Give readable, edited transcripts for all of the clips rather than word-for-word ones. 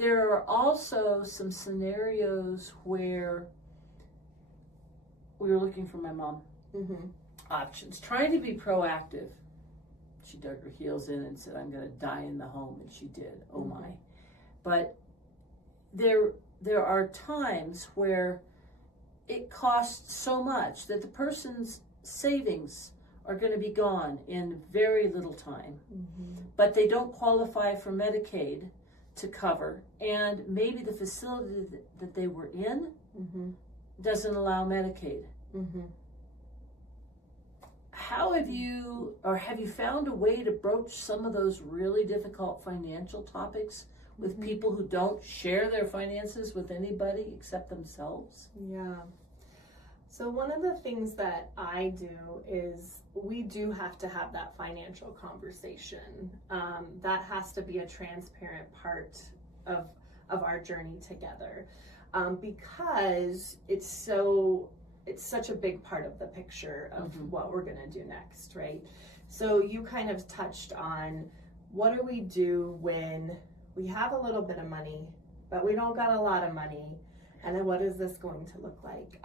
there are also some scenarios where we were looking for my mom options, trying to be proactive. She dug her heels in and said, I'm going to die in the home, and she did. Oh my. But there are times where it costs so much that the person's savings are going to be gone in very little time, but they don't qualify for Medicaid to cover, and maybe the facility that they were in doesn't allow Medicaid. How have you found a way to broach some of those really difficult financial topics with people who don't share their finances with anybody except themselves? Yeah. So one of the things that I do is we do have to have that financial conversation. That has to be a transparent part of our journey together, because it's such a big part of the picture of what we're going to do next, right? So you kind of touched on, what do we do when we have a little bit of money, but we don't got a lot of money? And then what is this going to look like?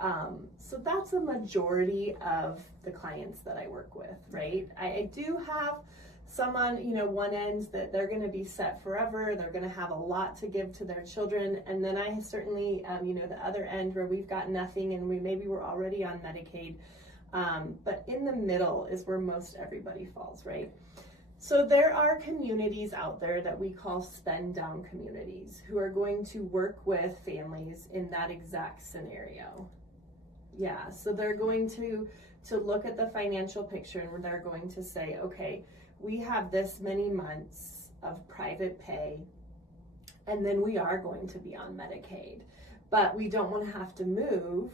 So that's a majority of the clients that I work with, right? I do have some on, one end that they're going to be set forever. They're going to have a lot to give to their children. And then I certainly, the other end where we've got nothing and we're already on Medicaid. But in the middle is where most everybody falls, right? So there are communities out there that we call spend down communities who are going to work with families in that exact scenario. Yeah, so they're going to look at the financial picture, and they're going to say, okay, we have this many months of private pay, and then we are going to be on Medicaid, but we don't want to have to move,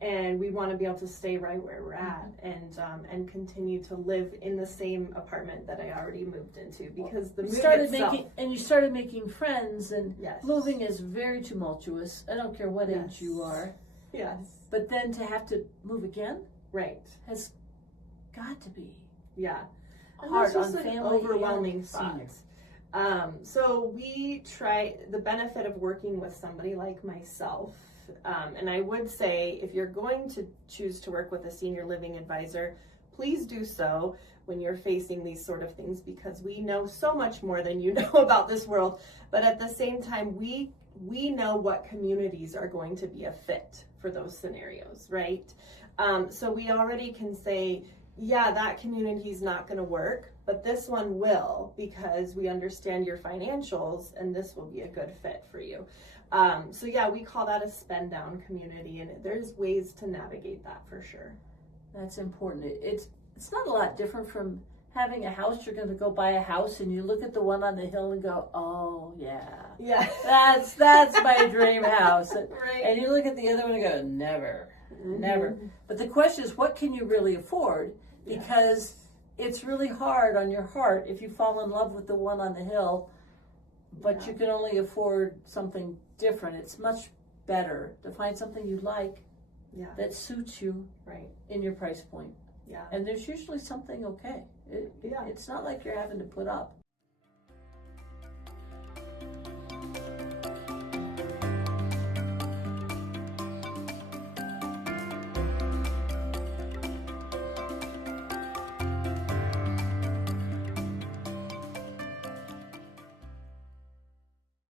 and we want to be able to stay right where we're at and continue to live in the same apartment that I already moved into, because the move itself. You started making friends, and moving is very tumultuous. I don't care what age you are. Yes. But then to have to move again, right, has got to be hard on family, overwhelming thoughts. So we try the benefit of working with somebody like myself. And I would say, if you're going to choose to work with a senior living advisor, please do so when you're facing these sort of things, because we know so much more than you know about this world. But at the same time, we know what communities are going to be a fit for those scenarios, right? So we already can say, that community is not going to work, but this one will, because we understand your financials, and this will be a good fit for you. We call that a spend down community, and there's ways to navigate that for sure. That's important. It's not a lot different from having a house. You're going to go buy a house, and you look at the one on the hill and go, oh yeah, that's my dream house. Right. And you look at the other one and go, never. But the question is, what can you really afford? Because it's really hard on your heart if you fall in love with the one on the hill, but you can only afford something different. It's much better to find something you like that suits you in your price point. Yeah. And there's usually something okay. It's not like you're having to put up